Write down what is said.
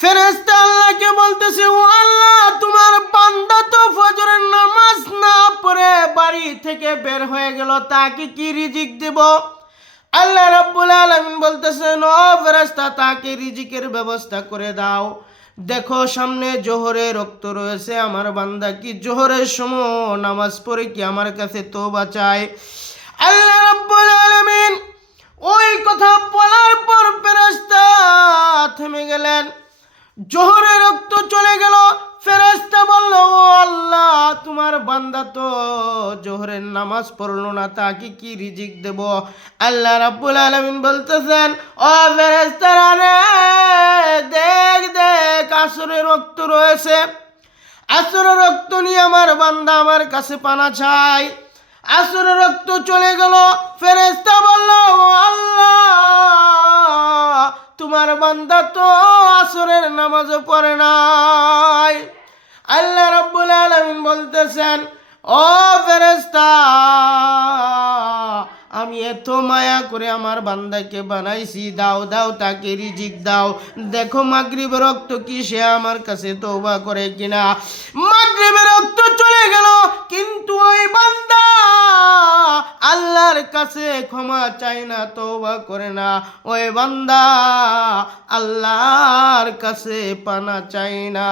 ফেরেশতা আল্লাহকে বলতেছে, ও আল্লাহ, তোমার বান্দা তো ফজরের নামাজ না পড়ে বাড়ি থেকে বের হয়ে গেল, তাকে কি রিজিক দেব? আল্লাহ রাব্বুল আলামিন বলতেছেন, ও ফেরেশতা, তাকে রিজিকের ব্যবস্থা করে দাও। দেখো সামনে জোহরের রক্ত রয়েছে, আমার বান্দা কি জোহরের সময় নামাজ পড়ে কি আমার কাছে তওবা চায়? আল্লাহ রাব্বুল আলামিন ওই কথা বলার পর ফেরেশতা থেমে গেলেন। জোহরের রক্ত চলে গেল। ফেরেশতা বলল, ও আল্লাহ, তোমার বান্দা তো জোহরের নামাজ পড়লো না, তাকে কি রিজিক দেব? আল্লাহ রাব্বুল আলামিন বলতেছেন, ও ফেরেশতারা রে, দেখ দেখ, আসরের রক্ত রয়েছে, আসরের রক্ত নিয়ে আমার বান্দা আমার কাছে পানা চাই। আসরের রক্ত চলে গেল। ফেরেশতা বলল, ও আল্লাহ, তোমার বান্দা তো আসরের নামাজও পড়ে নাই। আল্লাহ রাব্বুল আলামিন বলতেছেন, ও ফেরেশতা, আমি এত মায়া করে আমার বান্দাকে বানাইছি, দাও দাও, তাকে রিজিক দাও। দেখো মাগরিবের রক্ত কি সে আমার কাছে তওবা করে কিনা। মাগরিবের রক্ত চলে গেল, কিন্তু ওই বান্দা আল্লাহর কাছে ক্ষমা চায় না, তওবা করে না। ওই বান্দা আল্লাহর কাছে পানা চায় না।